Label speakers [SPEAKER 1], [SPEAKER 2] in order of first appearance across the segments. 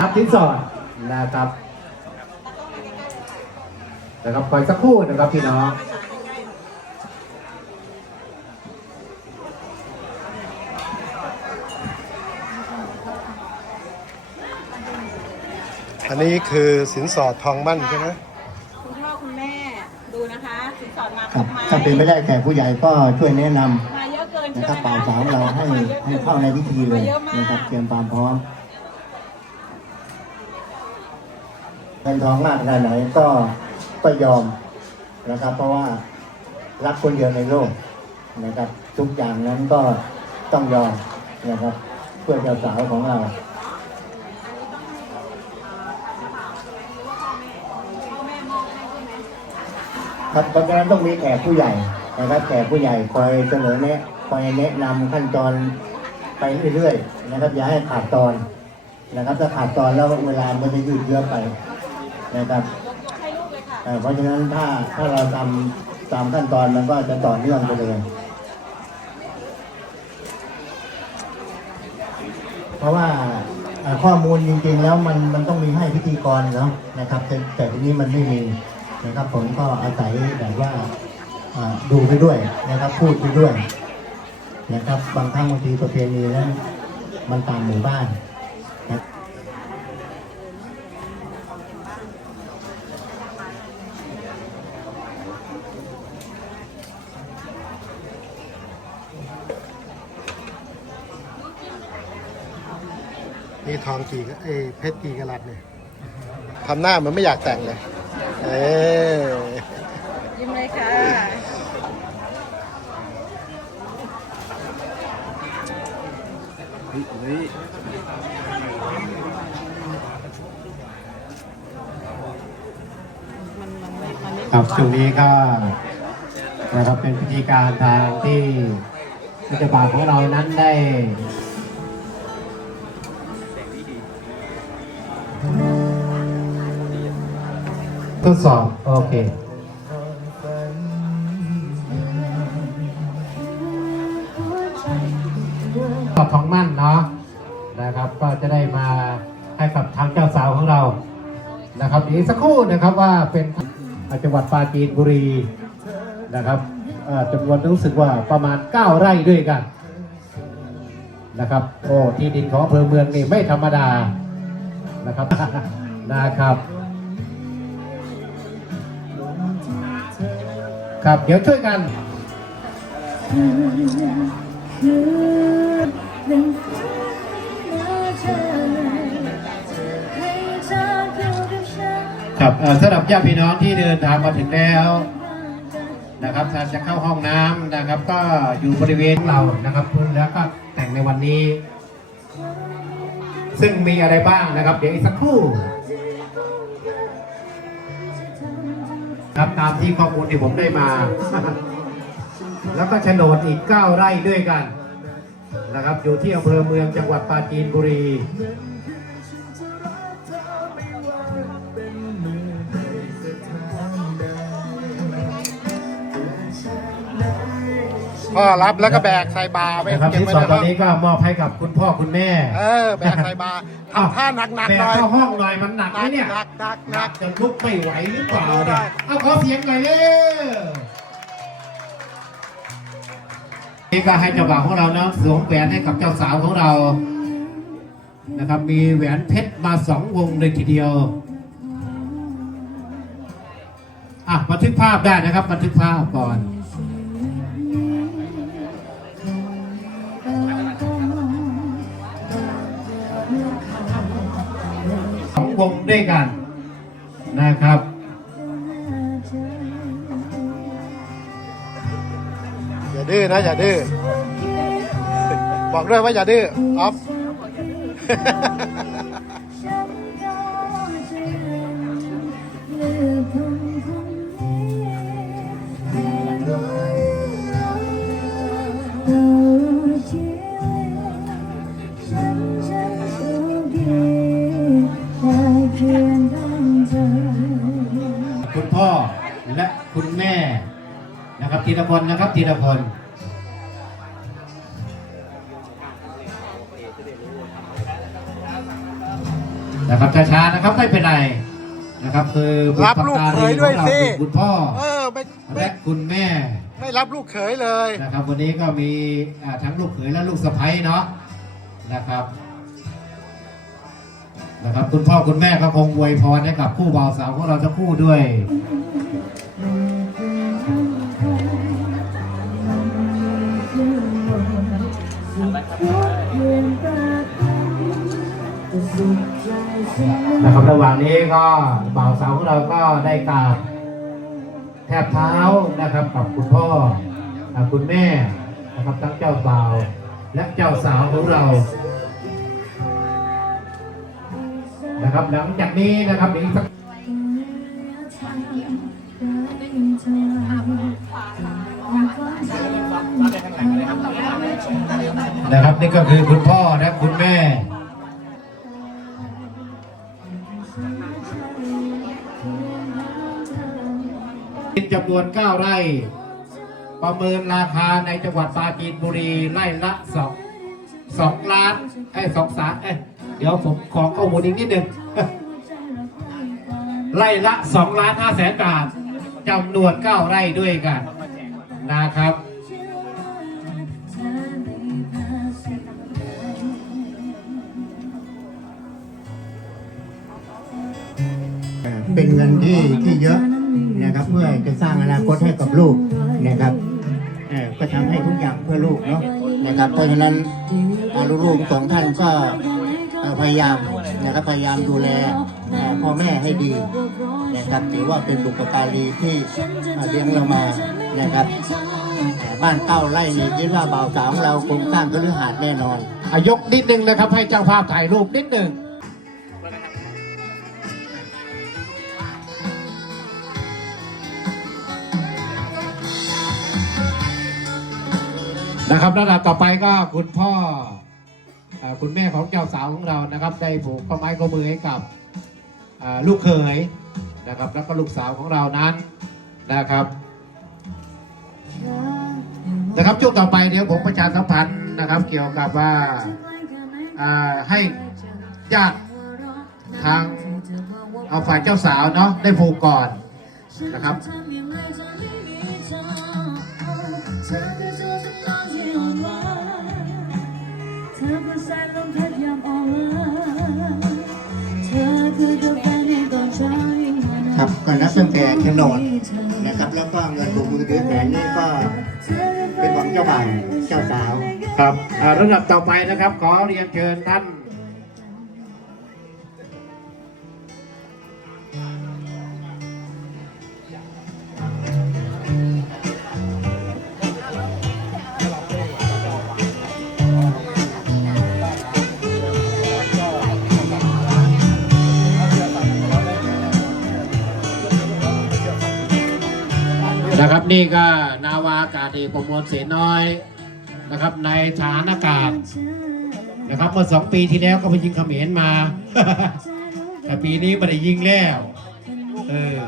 [SPEAKER 1] รับชิ้นสอดนะครับนะครับคอยสักครู่นะครับพี่น้อง
[SPEAKER 2] อันนี้คือสินสอดทองมั่นใช่ไหม
[SPEAKER 3] คุณพ่อคุณแม่ดูนะคะสินสอดมาค
[SPEAKER 4] ค
[SPEAKER 3] ร
[SPEAKER 4] รั
[SPEAKER 3] บบไหม
[SPEAKER 4] ถ้าเป็นไม่ได้แขกผู้ใหญ่ก็ช่วยแนะนำ
[SPEAKER 3] มาเยอะเกิน
[SPEAKER 4] นะ
[SPEAKER 3] ใช่ไหม
[SPEAKER 4] ครับบ่าวสาวเราให้ให้เข้าในพิธีเลย
[SPEAKER 3] มาเยอะมาก
[SPEAKER 4] นะครับเตรียมความพร้อม เป็นท้องมากขนาดไหนก็ก็ยอมนะครับ เพราะว่ารักคนเดียวในโลกนะครับ ทุกอย่างนั้นก็ต้องยอมนะครับ เพื่อเจ้าสาวของเราครับเพราะฉะนั้นต้องมีแขกผู้ใหญ่นะครับแขกผู้ใหญ่คอยเสนอแนะคอยแนะนำขั้นตอนไปเรื่อยๆนะครับ อย่าให้ขาดตอนนะครับถ้าขาดตอนแล้วเวลามันจะยืดเยื้อไป นะครับเอ่อเพราะฉะนั้นถ้าถ้าเราทำตามขั้นตอนมันก็จะต่อเนื่องไปเลย เพราะว่าเอ่อข้อมูลจริงๆแล้วมันมันต้องมีให้พิธีกรเนาะนะครับแต่แต่ทีนี้มันไม่มีนะครับผมก็อาศัยแบบว่าอ่าดูไปด้วยนะครับพูดไปด้วยนะครับบางครั้งบางทีประเพณีนั้นมันตามหมู่บ้านนะ
[SPEAKER 2] นี่ทองกี่เอ้ยเพชรกี่กะรัตเนี่ยทำหน้าเหมันไม่อยากแต่งเลย เออ
[SPEAKER 3] ยิ้มเลยค่ะมันมันไม่มันไม่
[SPEAKER 1] ครับช่วงนี้ก็นะครับเป็นพิธีการทางที่พิจบาลของเรานั้นได้ ทดสอบ โอเค ตอบทองมั่นเนาะนะครับ ก็จะได้มาให้กับทางเจ้าสาวของเรานะครับอีกสักครู่นะครับว่าเป็นจังหวัดปราจีนบุรีนะครับจำนวนรู้สึกว่าประมาณ 9 ไร่ด้วยกันนะครับโอ้ที่ดินของอำเภอเมืองนี่ไม่ธรรมดานะครับนะครับ ครับ เดี๋ยวช่วยกันครับเอ่อสำหรับญาติพี่น้องที่เดินทางมาถึงแล้วนะครับถ้าจะเข้าห้องน้ำนะครับ ก็อยู่บริเวณเรานะครับแล้วก็แต่งในวันนี้ ซึ่งมีอะไรบ้างนะครับ เดี๋ยวอีกสักครู่ ครับตามที่ข้อมูลที่ผมได้มา แล้วก็โฉนดอีก 9 ไร่ด้วยกันนะครับอยู่ที่อำเภอเมืองจังหวัดปราจีนบุรี
[SPEAKER 2] พ่อรับแล้วก็แบกใส่บาไป
[SPEAKER 1] นะครับ
[SPEAKER 2] เก็บ
[SPEAKER 1] ที่
[SPEAKER 2] ไว้
[SPEAKER 1] สอง
[SPEAKER 2] ใน
[SPEAKER 1] ต
[SPEAKER 2] ห้
[SPEAKER 1] อ
[SPEAKER 2] อนง
[SPEAKER 1] นี้ก็มอบให้กับคุณพ่อคุณแม่
[SPEAKER 2] เออแบกใส่บาทำท่าหนัก
[SPEAKER 1] แบ
[SPEAKER 2] ๆห
[SPEAKER 1] ก
[SPEAKER 2] น่อย
[SPEAKER 1] เข้าห้องหน่อยมันหนัก
[SPEAKER 2] ห
[SPEAKER 1] ไหม
[SPEAKER 2] นัก
[SPEAKER 1] เนี่ย
[SPEAKER 2] หนักหนักหนัก
[SPEAKER 1] จะลุกไม่ไหวหรือเปล่า
[SPEAKER 2] ได้
[SPEAKER 1] เนี่ยเอาขอเสียงหน่อยเร็วนี่ก็ให้เจ้าบ่าวของเรานะสวมแหวนให้กับเจ้าสาวของเรา นะครับ มีแหวนเพชรมาสองวงเลยทีเดียว อะบันทึกภาพได้นะครับบันทึกภาพก่อน วงด้วยกันนะครับ
[SPEAKER 2] อย่าดื้อนะอย่าดื้อบอกด้วยว่าอย่าดื้อออฟ
[SPEAKER 1] คุณแม่นะครับธีรพลนะครับธีรพลนะครับช้าๆนะครับไม่เป็นไรนะครับ คือบุ
[SPEAKER 2] รับลูกเขยด้วยสิ
[SPEAKER 1] ของเราคือคุณพ่อ
[SPEAKER 2] เออไม่ไม่
[SPEAKER 1] และคุณแม่
[SPEAKER 2] ไม่รับลูกเขยเลย
[SPEAKER 1] นะครับวันนี้ก็มีอ่าทั้งลูกเขยและลูกสะใภ้เนาะนะครับนะครับ คุณพ่อคุณแม่ก็คงอวยพรให้กับคู่บ่าวสาวของเราทั้งคู่ด้วย นะครับระหว่างนี้ก็บ่าวสาวของเราก็ได้กราบแทบเท้านะครับกับคุณพ่อคุณแม่นะครับทั้งเจ้าบ่าวและเจ้าสาวของเรา นะครับหลังจากนี้นะครับอีกสัก นะครับนี่ก็คือคุณพ่อและคุณแม่ เป็นจำนวน 9 ไร่ ประเมินราคาในจังหวัดปราจีนบุรีไร่ละสองสองล้านไอ้สองสามเอ้ยเดี๋ยวผมขอข้อมูลอีกนิดหนึ่งไร่ละสองล้านห้าแสนบาท จำนวน9ไร่ด้วยกันนะครับ
[SPEAKER 4] เป็นเงินที่ที่เยอะนะครับเพื่อจะสร้างอนาคตให้กับลูกนะครับเออก็ทำให้ทุกอย่างเพื่อลูกเนาะนะครับ เพราะฉะนั้นอ่าลูกๆสองท่านก็พยายามนะครับพยายามดูแลพ่อแม่ให้ดี นะครับถือว่าเป็นบุปการีที่เอ่อเลี้ยงเรามานะครับเอ่บ้านเก้าไร่นี่คิดว่าบ่าวสาวของเราคงสร้างคฤหาสน์แน่นอน
[SPEAKER 1] อายกนิดนึงนะครับ ให้เจ้าภาพถ่ายรูปนิดนึงนะครับระดับต่อไปก็คุณพ่อคุณแม่ของเจ้าสาวของเรานะครับ ได้ผูกข้อไม้ข้อมือให้กับลูกเขย นะครับแล้วก็ลูกสาวของเรานั้นนะครับนะครับช่วงต่อไปเดี๋ยวผมประชาสัมพันธ์นะครับ เกี่ยวกับว่าให้ญาติทางเอาฝ่ายเจ้าสาวเนาะได้ผูกก่อนนะครับ
[SPEAKER 4] ครับ นะครับ แล้วก็เงินผูกมือถือแขนนี่ก็เป็นของเจ้าบ่าวเจ้าสาว
[SPEAKER 1] ครับอ่าระดับต่อไปนะครับ ขอเรียนเชิญท่าน นะครับนี่ก็นาวาอากาศเอกประมวลเสนน้อยนะครับ ในฐานอากาศนะครับเมื่อสองปีที่แล้วก็ไปยิงเขมรมา แต่ปีนี้ไม่ได้ยิงแล้วเออ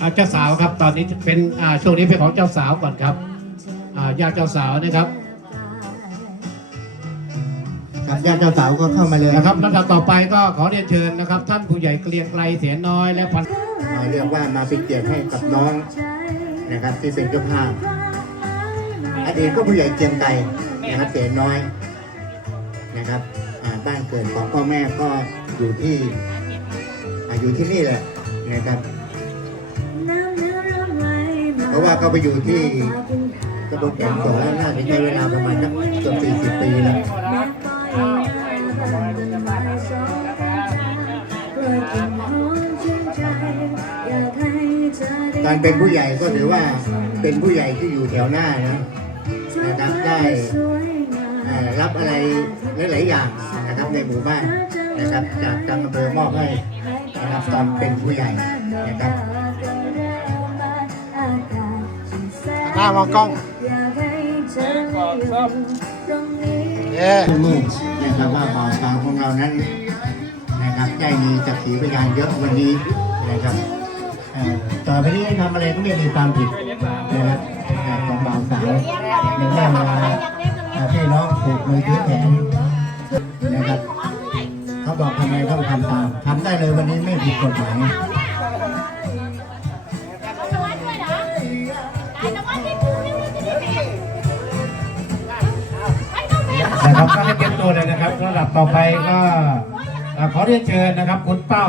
[SPEAKER 1] อาเจ้าสาวครับตอนนี้เป็นอ่าช่วงนี้เป็นของเจ้าสาวก่อนครับอ่าญาติเจ้าสาวนะครับ
[SPEAKER 4] ครับญาติเจ้าสาวก็เข้ามาเลย
[SPEAKER 1] นะครับลำดับต่อไปก็ขอเรียนเชิญนะครับ ท่านผู้ใหญ่เกรียงไกรเสียน้อยและพัน
[SPEAKER 4] อ่า เรียกว่ามาเป็นเกียรติให้กับน้องนะครับ ที่เป็นเจ้าภาพอดีตก็ผู้ใหญ่เจียงไกรนะครับเสียน้อยนะครับบ้านเกิดของพ่อแม่ก็อยู่ที่อยู่ที่นี่แหละนะครับเพราะว่าเขาไปอยู่ที่กระบวนการสอนแล้วน่าจะใช้เวลาประมาณสักเกือบสี่สิบปีแล้ว การเป็นผู้ใหญ่ก็ถือว่าเป็นผู้ใหญ่ที่อยู่แถวหน้านะนะครับได้เอ่อรับอะไรหลายๆอย่างนะครับในหมู่บ้านนะครับจากทางอำเภอมอบให้นะครับตอนเป็นผู้ใหญ่นะครับ
[SPEAKER 2] หน้ามองกล้องเย้
[SPEAKER 4] มืดนะครับว่าบ่าวสาวของเรานั้นนะครับได้มีจักขีพยานเยอะวันนี้นะครับเอ่อ ต่อไปนี้ทำอะไรก็ไม่มีความผิดนะครับของบ่าวสาวยังได้มาเอ่อให้น้องผูกมือถือแขนนะครับเขาบอกทำไงต้องทำตามทำได้เลยวันนี้ไม่ผิดกฎหมาย
[SPEAKER 1] นะครับก็ให้เตรียมตัวเลยนะครับระดับต่อไปก็ขอเรียนเชิญนะครับคุณเป้า